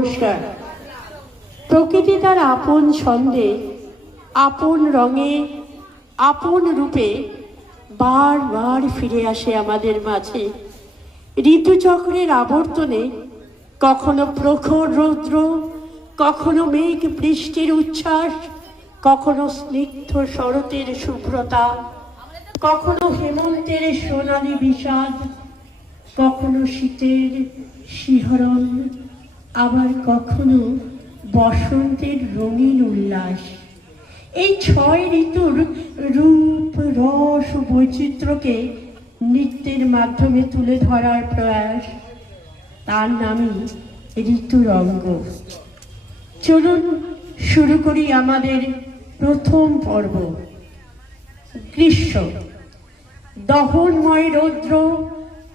নমস্কার। প্রকৃতি তার আপন ছন্দে, আপন রঙে, আপন রূপে বারবার ফিরে আসে আমাদের মাঝে। ঋতুচক্রের আবর্তনে কখনো প্রখর রৌদ্র, কখনো মেঘ বৃষ্টির উচ্ছ্বাস, কখনো স্নিগ্ধ শরতের শুভ্রতা, কখনো হেমন্তের সোনালী বিষাদ, কখনো শীতের শিহরণ, আবার কখনো বসন্তের রঙিন উল্লাস। এই ছয় ঋতুর রূপ, রস ও বৈচিত্র্যকে নৃত্যের মাধ্যমে তুলে ধরার প্রয়াস, তার নামই ঋতুরঙ্গ। চলুন শুরু করি আমাদের প্রথম পর্ব। গ্রীষ্ম, দহনময় রৌদ্র,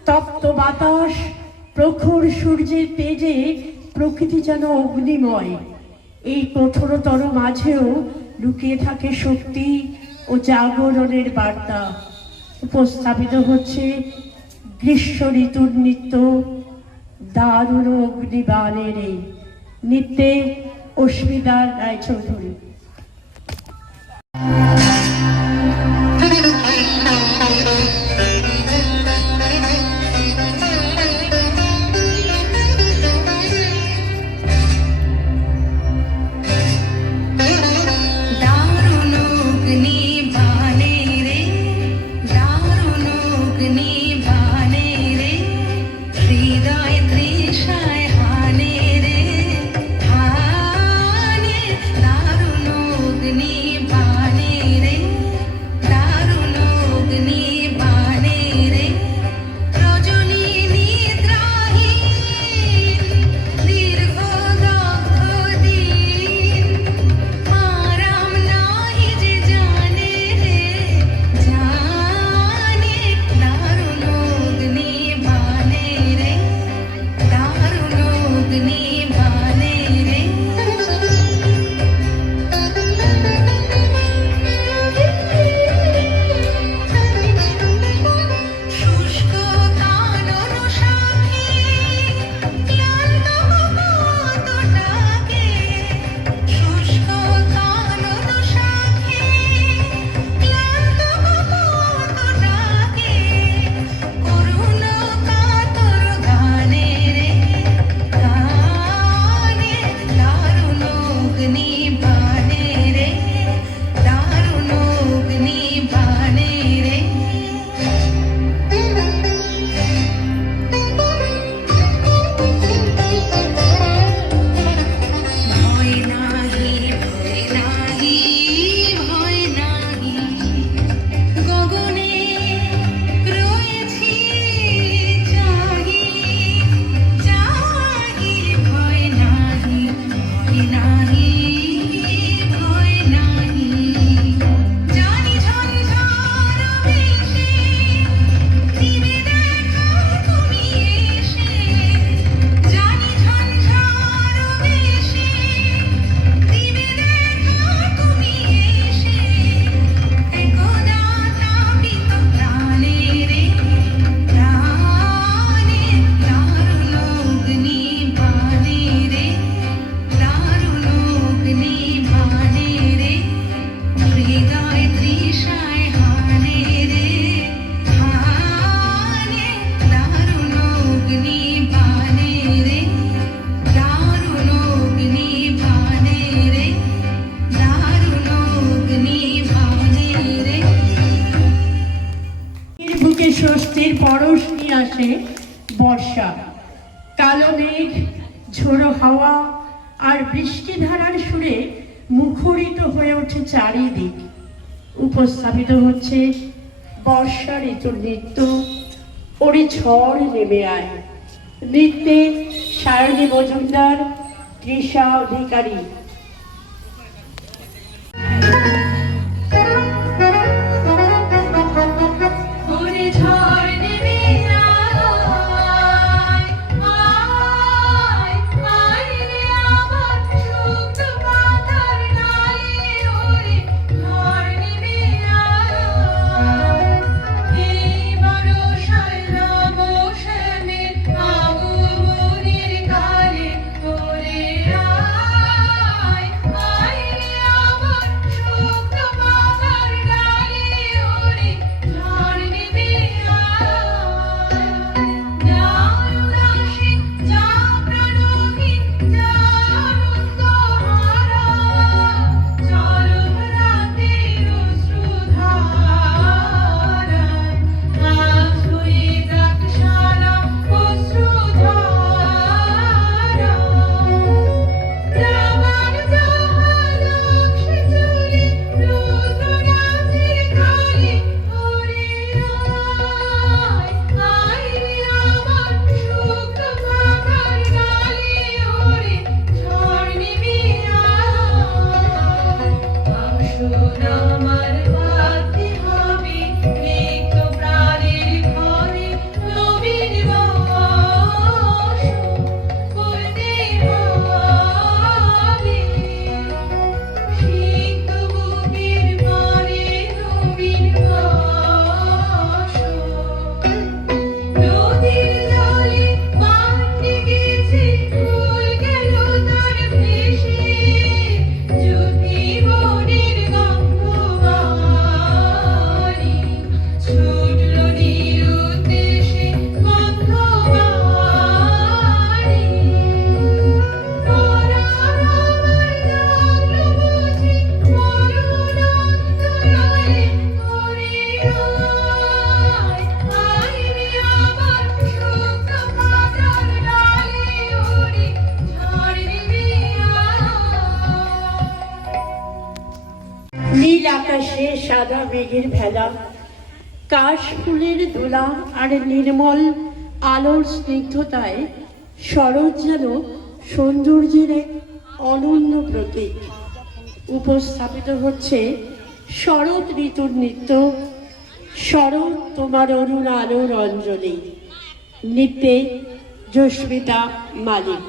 তপ্ত বাতাস, প্রখর সূর্যের তেজে প্রকৃতি যেন অগ্নিময়। এই কঠোরতর মাঝেও লুকিয়ে থাকে শক্তি ও জাগরণের বার্তা। উপস্থাপিত হচ্ছে গ্রীষ্ম ঋতুর নৃত্য, দারুণ অগ্নিবাণের এই নৃত্যে অস্মিতা রায়চৌধুরী। স্বস্তির পরশ নিয়ে আসে বর্ষা। কালো মেঘ, ঝোড়ো হাওয়া আর বৃষ্টিধারার সুরে মুখরিত হয়ে ওঠে চারিদিক। উপস্থাপিত হচ্ছে বর্ষা ঋতুর নৃত্য, ওরে ঝড় নেমে আয়। নৃত্যে সায়নী মজুমদার, তৃষা অধিকারী। Ore নীল আকাশে সাদা মেঘের ভেলা, কাশ ফুলের দোলা আর নির্মল আলোর স্নিগ্ধতায় শরৎ যেন সৌন্দর্যের এক অনন্য প্রতীক। উপস্থাপিত হচ্ছে শরৎ ঋতুর নৃত্য, শরৎ তোমার অরুণ আলোর অঞ্জলি। নৃত্যে জস্মিতা মালিক।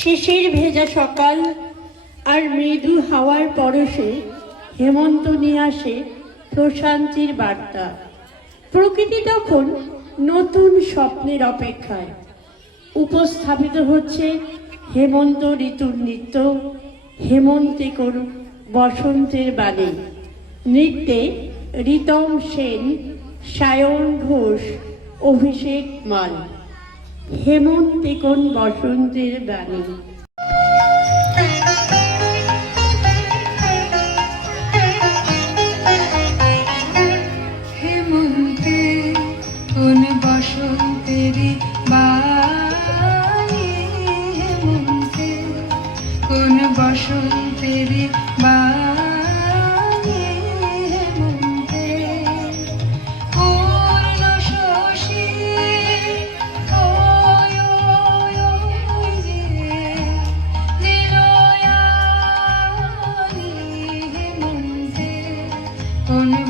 শিশির ভেজা সকাল আর মৃদু হাওয়ার পরশে হেমন্ত নিয়ে আসে প্রশান্তির বার্তা। প্রকৃতি তখন নতুন স্বপ্নের অপেক্ষায়। উপস্থাপিত হচ্ছে হেমন্ত ঋতুর নৃত্য, হেমন্তে করুক বসন্তের বাণী। নৃত্যে রিতম সেন, সায়ন ঘোষ, অভিষেক মাল। হেমন্তে কোন বসন্তের বাণী। হেমন্তে কোন বসন্তের বাণী, হেমন্তে কোন বসন্তের বাণী, হেমন্তে পূর্ণ শশী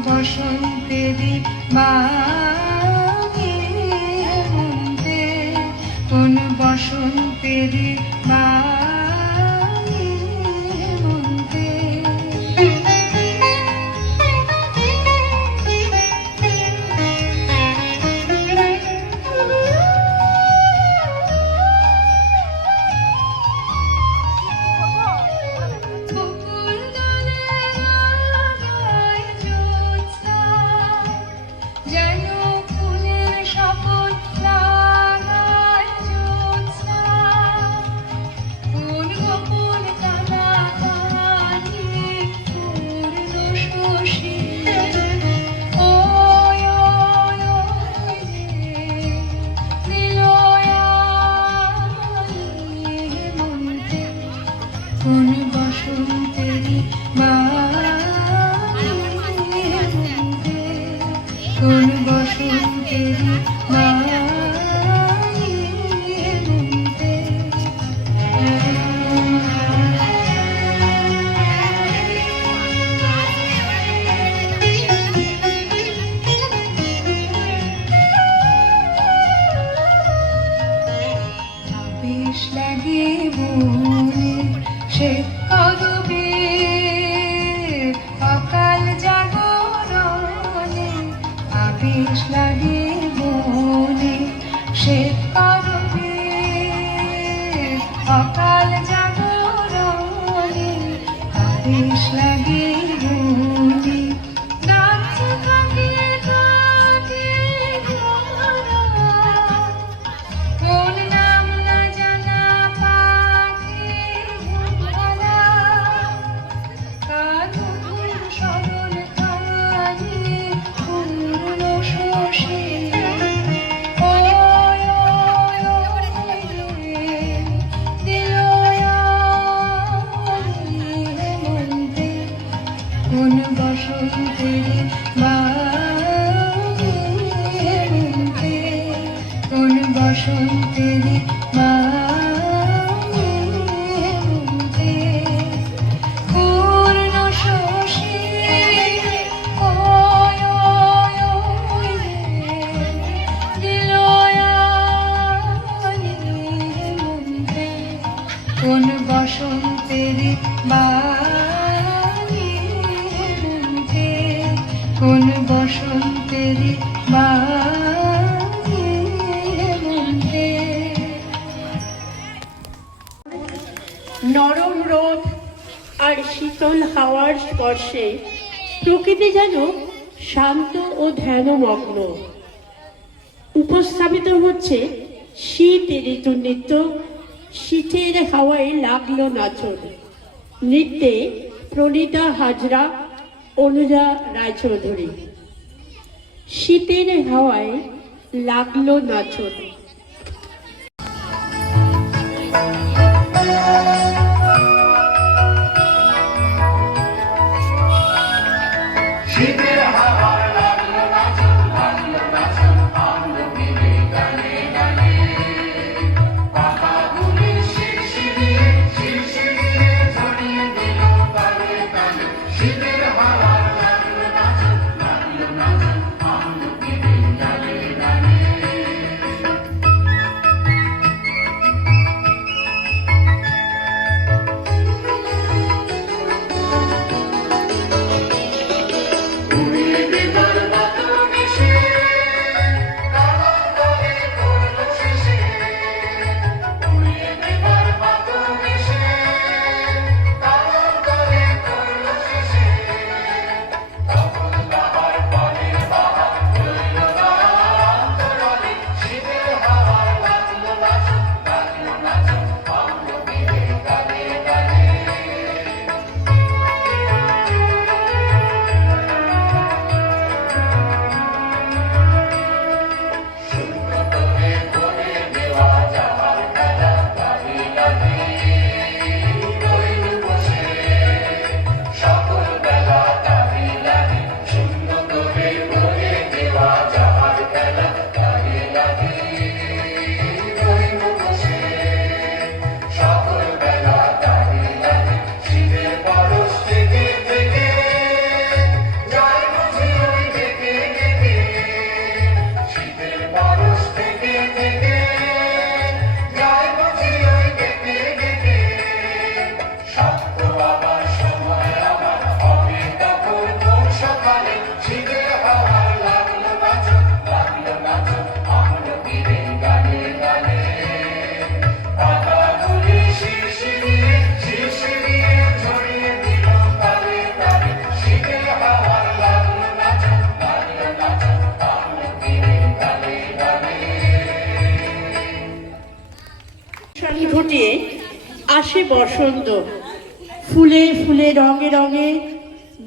বসন্তেরি বাণী, হেমন্তে কোন বসন্তেরি বাণী, হেমন্তে কোন বসন্তেরি বাণী হেমন্তে, কোন বসন্তেরি বাণী হেমন্তে। আবেশ লাগে মনে সে কবে অকাল জাগরণে, আবেশ লাগে মনে সে কবে অকাল জাগরণে, আবেশ লাগে মনে গাছে থাকে থাকে ধরা, কোন নাম না জানা পাখি ধরা, কানন সরল কানি পূর্ণ শোষে, ওয় ওয় ওয় দিল হেমন্তে, কোন বসন্তেরি বাণী হেমন্তে, কোন বসন্তেরি বাণী হেমন্তে। পূর্ণ শশী ওয় ওয় ওয় দিল হেমন্তে, কোন বসন্তেরি বাণী হেমন্তে, কোন বসন্তেরি বাণী হেমন্তে। নরম রোদ আর শীতল হাওয়ার স্পর্শে প্রকৃতি যেন শান্ত ও ধ্যানমগ্ন। উপস্থাপিত হচ্ছে শীত ঋতু নৃত্য, শীতের হাওয়ায় লাগলো নাচন। নৃত্যে প্রণীতা হাজরা, অনুজা রায়চৌধুরী। শীতের হাওয়ায় লাগলো নাচন। শীতের হাওয়ার লাগলো নাচন, লাগলো নাচন আনন্দিনে গানে গানে। পাতাগুলি শিরশিরিয়ে শিরশিরিয়ে ছড়িয়ে দিল তালে তালে। শীতের হাওয়ার লাগলো নাচন, লাগলো নাচন আনন্দিনে গানে গানে। উড়িয়ে দেবার মতো মিশে কালো করে পড়লো শেষে, উড়িয়ে দেবার মতো মিশে কালো করে পড়লো শেষে। তখন বাহার পরের বাহার রইল না অন্তরালে। শীতের হাওয়ার লাগলো নাচন, লাগলো নাচন অঙ্গ মিলে গানে গানে। শূন্য করে ভরে দেওয়া যাহার খেলা তারে লাগে রইল বসে, সকল বেলা তারে লাগে। শূন্য করে ভরে দেওয়া যাহার খেলা তারে লাগে রইল বসে, সকল বেলা তারে লাগে। শীতের পরশ থেকে থেকে যায় বুঝি ওই ডেকে ডেকে, শীতের পরশ থেকে থেকে যায় বুঝি ওই ডেকে ডেকে। সত্য আবার সময় আমার হবে তখন কোন সকালে। শীতের হাওয়ার লাগলো নাচন, লাগলো নাচন অঙ্গ তীরে গানে গানে। পাতাগুলি শিরশিরিয়ে শিরশিরিয়ে ছড়িয়ে দিল তালে তালে। শীতের হাওয়ার লাগলো নাচন, লাগলো নাচন অঙ্গ তীরে গানে গানে। সারি ঘটিয়ে আসে বসন্ত, ফুলে ফুলে রঙে রঙে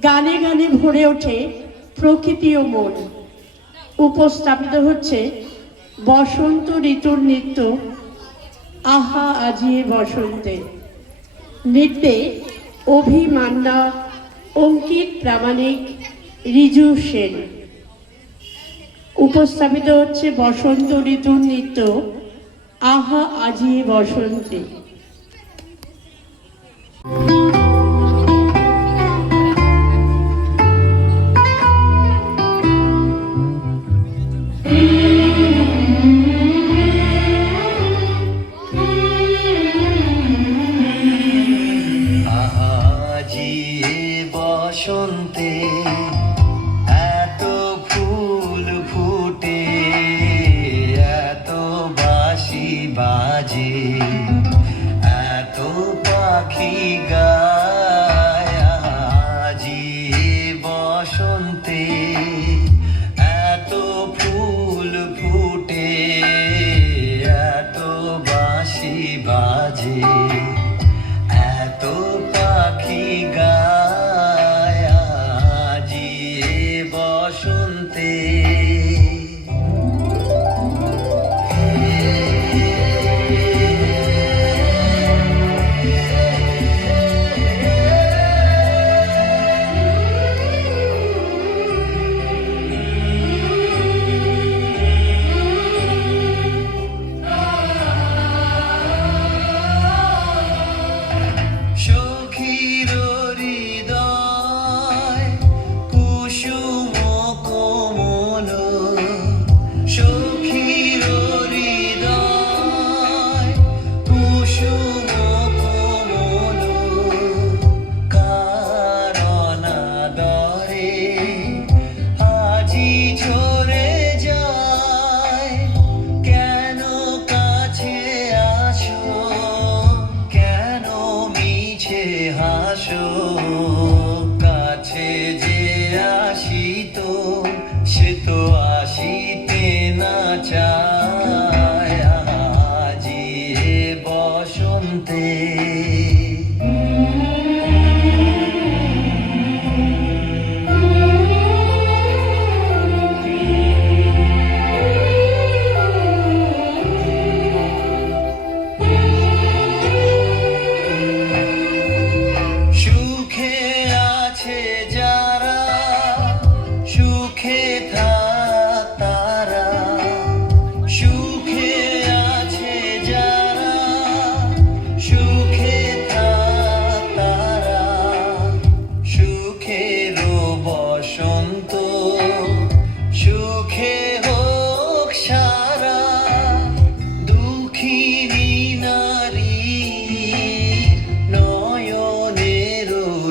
গানে গানে ভরে ওঠে প্রকৃতি ও মন। উপস্থাপিত হচ্ছে বসন্ত ঋতুর নৃত্য আহা আজিয়ে বসন্তে। নৃত্যে অভি মান্না, অঙ্কিত প্রামাণিক, রিজু সেন। উপস্থাপিত হচ্ছে বসন্ত ঋতুর নৃত্য আহা আজি বসন্তে। আজি বসন্তে এত ফুল ফুটে, এত বাঁশি বাজে, এত পাখি গায়। আজি বসন্তে এত ফুল ফুটে, এত বাঁশি বাজে, এত পাখি গায়। আজি বসন্তে সখীর হৃদয় কুসুম কোমল, সখীর হৃদয় কুসুম কোমল, কারণ আদরে আজি ঝরে যায়। কেন কাছে আসো, কেন মিছে হাসো, কাছে যে আসিত সে তো আসিতে না চায়। আজি বসন্তে সুখে আছে যারা, সুখে থাক তারা, সুখে আছে যারা, সুখে থাক তারা, সুখেরও বসন্ত সুখে হোক সারা। দুঃখিনী নারী নয়নের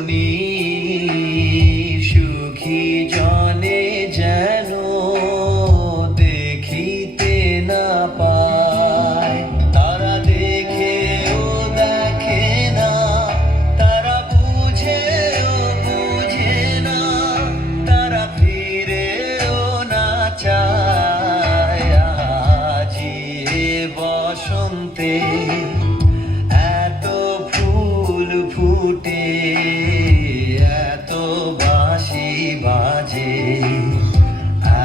নীর, সুখী জনে যেন দেখিতে না পায়। তারা দেখেও দেখে না, তারা বুঝেও বুঝে না, তারা ফিরেও না চায়। আজি বসন্তে এত ফুল ফুটে, এত বাঁশি বাজে,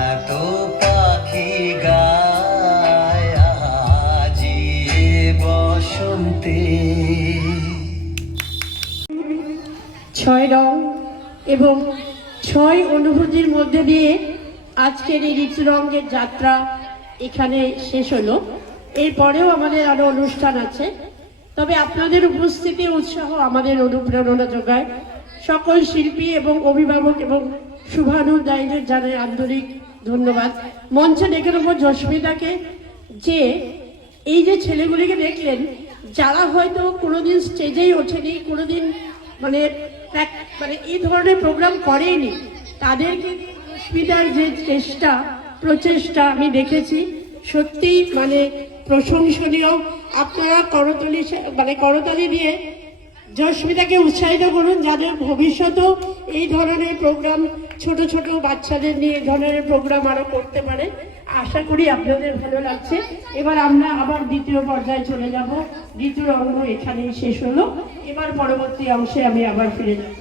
এত পাখি গায়। আজি বসন্তে ছয় রং এবং ছয় অনুভূতির মধ্যে দিয়ে আজকের এই ঋতুরঙ্গের যাত্রা এখানে শেষ হলো। এরপরেও আমাদের আরো অনুষ্ঠান আছে, তবে আপনাদের উপস্থিতি উৎসাহ আমাদের অনুপ্রেরণা যোগায়। সকল শিল্পী এবং অভিভাবক এবং শুভানুধ্যায়ীদের জানাই আন্তরিক ধন্যবাদ। মঞ্চে ডেকে নেব জস্মিতাকে, যে এই যে ছেলেগুলিকে দেখলেন, যারা হয়তো কোনোদিন স্টেজেই ওঠেনি, কোনোদিন মানে এই ধরনের প্রোগ্রাম করেনি, তাদেরকে জস্মিতার যে প্রচেষ্টা আমি দেখেছি, সত্যি মানে প্রশংসনীয়। আপনারা করতালি দিয়ে জস্মিতাকে উৎসাহিত করুন, যাদের ভবিষ্যতেও এই ধরনের প্রোগ্রাম, ছোট ছোট বাচ্চাদের নিয়ে এই ধরনের প্রোগ্রাম আরো করতে পারে। আশা করি আপনাদের ভালো লাগছে। এবার আমরা আবার দ্বিতীয় পর্যায়ে চলে যাব। দ্বিতীয় অঙ্গ এখানেই শেষ হলো। এবার পরবর্তী অংশে আমি আবার ফিরে যাব।